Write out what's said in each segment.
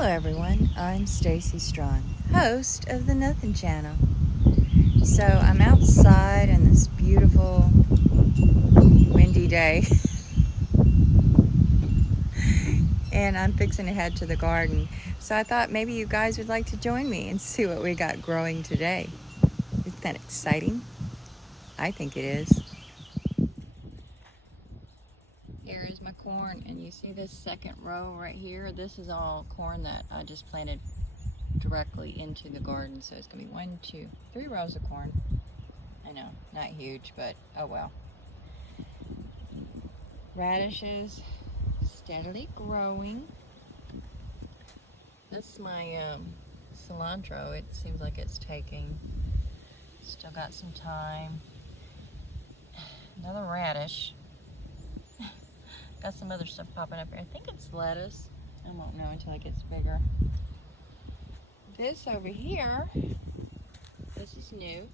Hello everyone, I'm Stacy Strawn, host of the Nothing Channel. So I'm outside on this beautiful windy day and I'm fixing to head to the garden. So I thought maybe you guys would like to join me and see what we got growing today. Isn't that exciting? I think it is. Here is my corn, and you see this second row right here? This is all corn that I just planted directly into the garden. So it's gonna be 3 rows of corn. I know, not huge, but oh well. Radishes steadily growing. That's my cilantro. It seems like it's taking. Still got some time. Another radish. Got some other stuff popping up here. I think it's lettuce. I won't know until it gets bigger. This over here, this is new.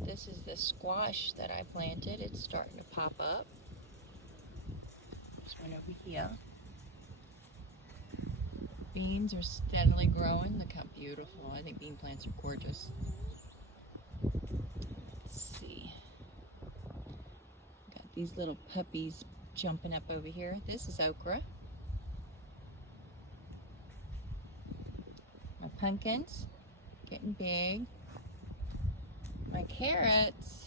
This is the squash that I planted. It's starting to pop up. There's one over here. Beans are steadily growing. Look how beautiful. I think bean plants are gorgeous. Let's see. Got these little puppies jumping up over here. This is okra. My pumpkins getting big. My carrots,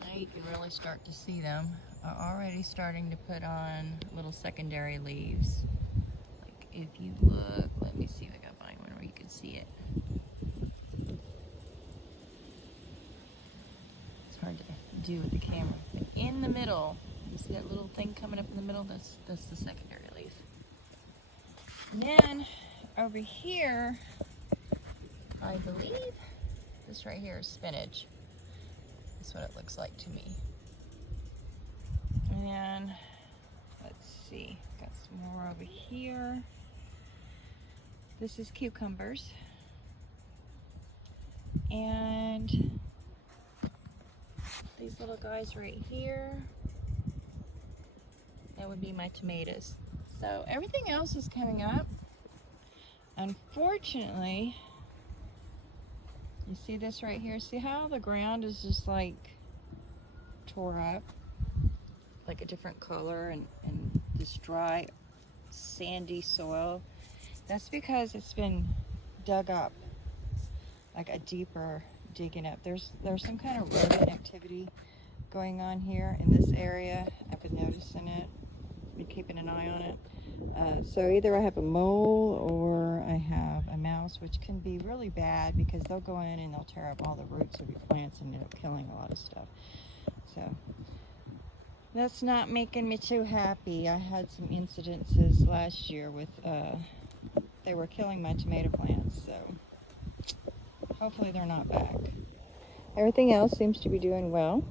now you can really start to see them, are already starting to put on little secondary leaves. Like if you look, let me see if I can find one where you can see it. It's hard to do with the camera. But in the middle, you see that little thing coming up in the middle? That's the secondary leaf. And then over here, I believe this right here is spinach. That's what it looks like to me. And let's see, got some more over here. This is cucumbers. And these little guys right here, that would be my tomatoes. So everything else is coming up. Unfortunately, you see this right here? See how the ground is just like tore up? Like a different color and this dry, sandy soil. That's because it's been dug up, like a deeper digging up. There's some kind of rodent activity going on here in this area. I've been noticing it, been keeping an eye on it. So either I have a mole or I have a mouse, which can be really bad because they'll go in and they'll tear up all the roots of your plants and end up killing a lot of stuff. So that's not making me too happy. I had some incidences last year with, they were killing my tomato plants, so hopefully they're not back. Everything else seems to be doing well.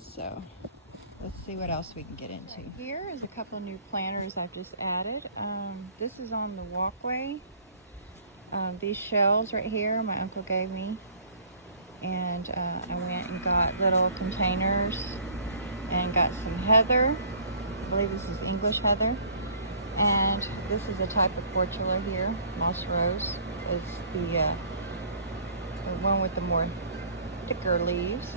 So let's see what else we can get into. Here is a couple of new planters I've just added. This is on the walkway. These shells right here, my uncle gave me. And I went and got little containers and got some heather. I believe this is English heather. And this is a type of portula here, moss rose. It's the one with the more thicker leaves.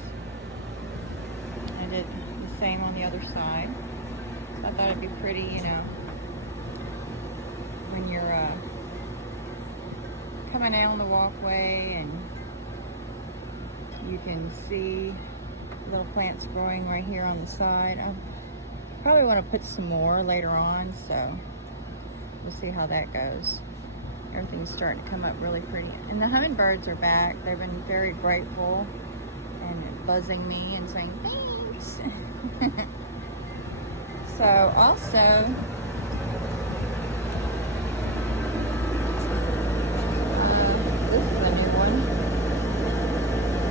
I did the same on the other side. So I thought it'd be pretty, you know, when you're coming down the walkway and you can see little plants growing right here on the side. I probably want to put some more later on, so we'll see how that goes. Everything's starting to come up really pretty. And the hummingbirds are back. They've been very grateful and buzzing me and saying thanks. So also, this is a new one.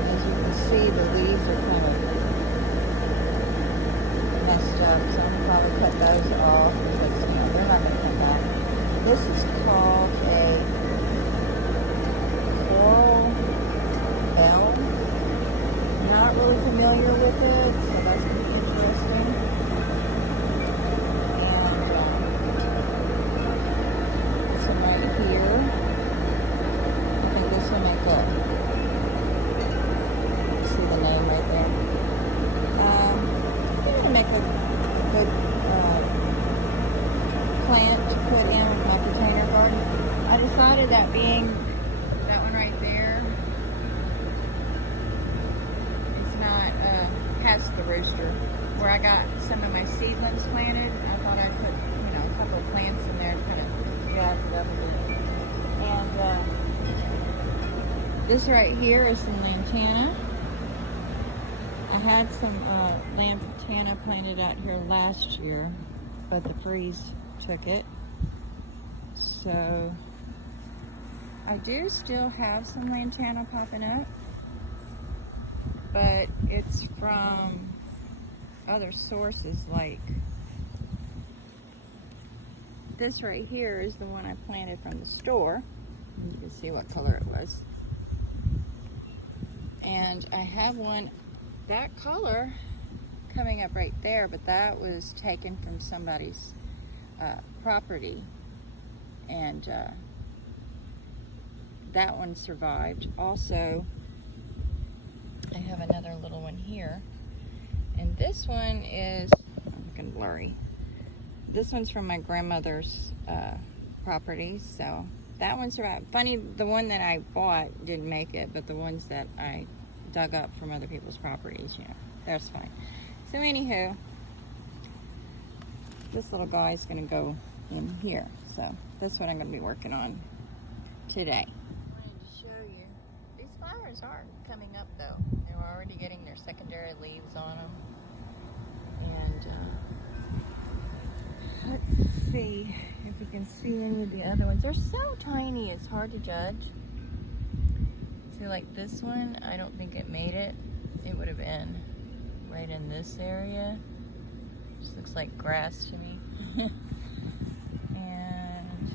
As you can see, the leaves are kind of messed up, so I'm probably cut those off because, you know, they're not going to come back. This is called a coral Balm. Not really familiar with it, so that's going to be interesting. And that being that one right there. It's not past the rooster. Where I got some of my seedlings planted, I thought I'd put, you know, a couple of plants in there to kind of gather it up a bit. And this right here is some lantana. I had some lantana planted out here last year, but the freeze took it. So I do still have some lantana popping up, but it's from other sources. Like this right here is the one I planted from the store. You can see what color it was. And I have one that color coming up right there, but that was taken from somebody's property, and that one survived. Also, I have another little one here, and this one is, I'm looking blurry. This one's from my grandmother's property, so that one survived. Funny, the one that I bought didn't make it, but the ones that I dug up from other people's properties, you know, that's fine. So anywho, this little guy is going to go in here. So that's what I'm going to be working on today. I wanted to show you. These flowers aren't coming up though. They're already getting their secondary leaves on them. And let's see if we can see any of the other ones. They're so tiny, it's hard to judge. See, like this one, I don't think it made it. It would have been right in this area. Just looks like grass to me. And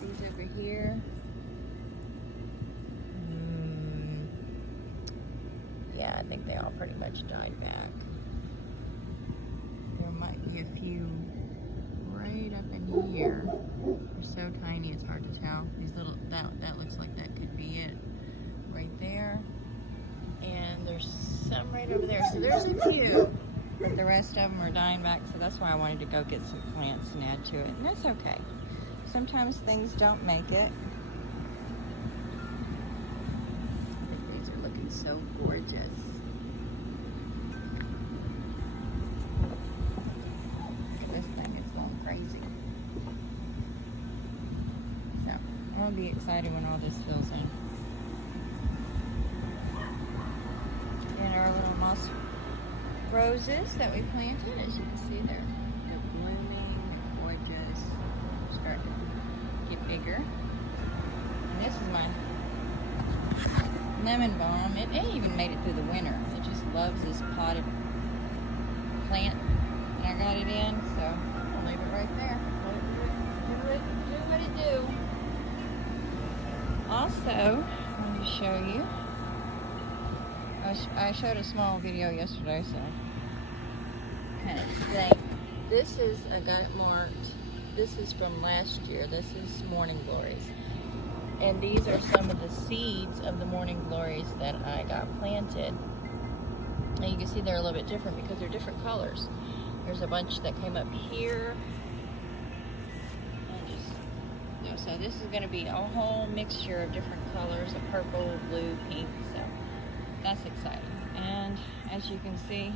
these over here. Yeah, I think they all pretty much died back. There might be a few right up in here. They're so tiny, it's hard to tell. These little, that looks like that could be it right there. And there's some right over there. So there's a few, but the rest of them are dying back. So that's why I wanted to go get some plants and add to it. And that's okay. Sometimes things don't make it. These are looking so gorgeous. Look at this thing, it's going crazy. So I'll be excited when all this fills in. And our little moss roses that we planted, as you can see, they're blooming, they're gorgeous, starting to get bigger. And this is my lemon balm. It ain't even made it through the winter. It just loves this potted plant, and I got it in, so I'll leave it right there. Let it do what it do. Also, I want to show you. I showed a small video yesterday, so kind of say this is, I got it marked. This is from last year. This is morning glories, and these are some of the seeds of the morning glories that I got planted. And you can see they're a little bit different because they're different colors. There's a bunch that came up here. So this is going to be a whole mixture of different colors of purple, blue, pink. So that's exciting. And as you can see,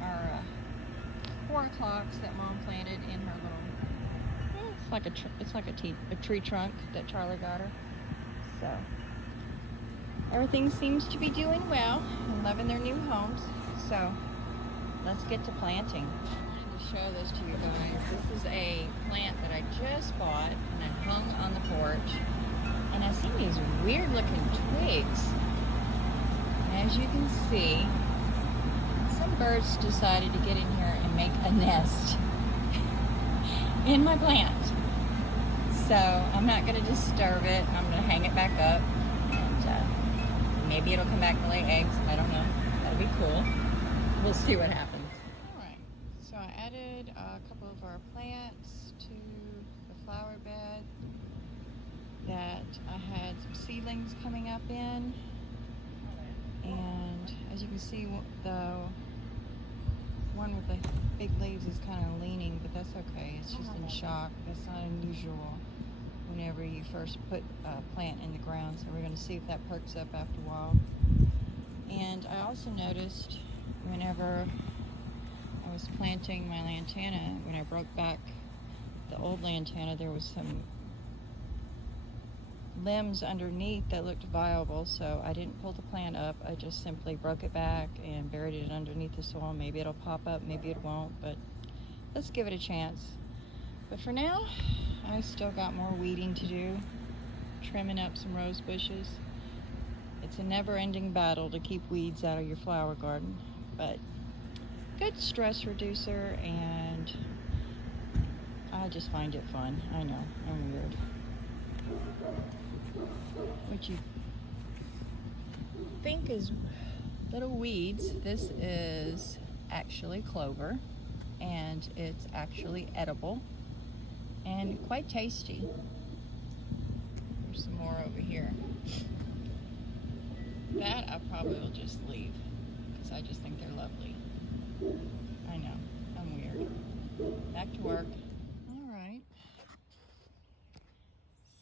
our 4 o'clocks that Mom planted in her little, it's like a tree trunk that Charlie got her. So everything seems to be doing well and loving their new homes. So let's get to planting. To show this to you guys, this is a plant that I just bought and I hung on the porch, and I see these weird looking twigs. As you can see, some birds decided to get in here and make a nest in my plant. So I'm not going to disturb it. I'm going to hang it back up, and maybe it'll come back and lay eggs. I don't know. That'll be cool. We'll see what happens. Alright, so I added a couple of our plants to the flower bed that I had some seedlings coming up in. And as you can see, the one with the big leaves is kind of leaning, but that's okay. It's just in shock. That's not unusual whenever you first put a plant in the ground. So we're going to see if that perks up after a while. And I also noticed whenever I was planting my lantana, when I broke back the old lantana, there was some limbs underneath that looked viable, so I didn't pull the plant up. I just simply broke it back and buried it underneath the soil. Maybe it'll pop up, maybe it won't, but let's give it a chance. But for now, I still got more weeding to do, trimming up some rose bushes. It's a never-ending battle to keep weeds out of your flower garden, but good stress reducer, and I just find it fun. I know, I'm weird. What you think is little weeds, this is actually clover, and it's actually edible and quite tasty. There's some more over here. That I probably will just leave because I just think they're lovely. I know, I'm weird. Back to work. All right.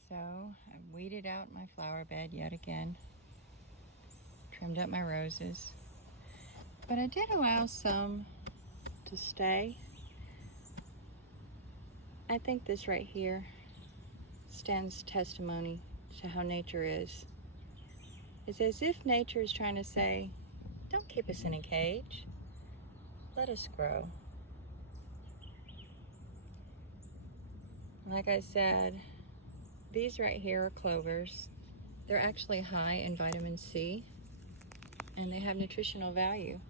So I've weeded out my flower bed yet again. Trimmed up my roses. But I did allow some to stay. I think this right here stands testimony to how nature is. It's as if nature is trying to say, don't keep us in a cage. Let us grow. Like I said, these right here are clovers. They're actually high in vitamin C, and they have nutritional value.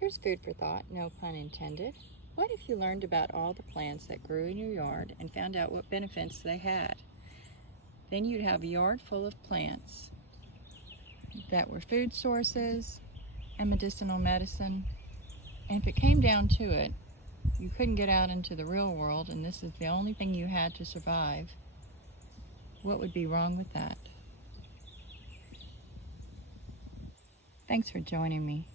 Here's food for thought, no pun intended. What if you learned about all the plants that grew in your yard and found out what benefits they had? Then you'd have a yard full of plants that were food sources and medicinal medicine. And if it came down to it, you couldn't get out into the real world and this is the only thing you had to survive, what would be wrong with that? Thanks for joining me.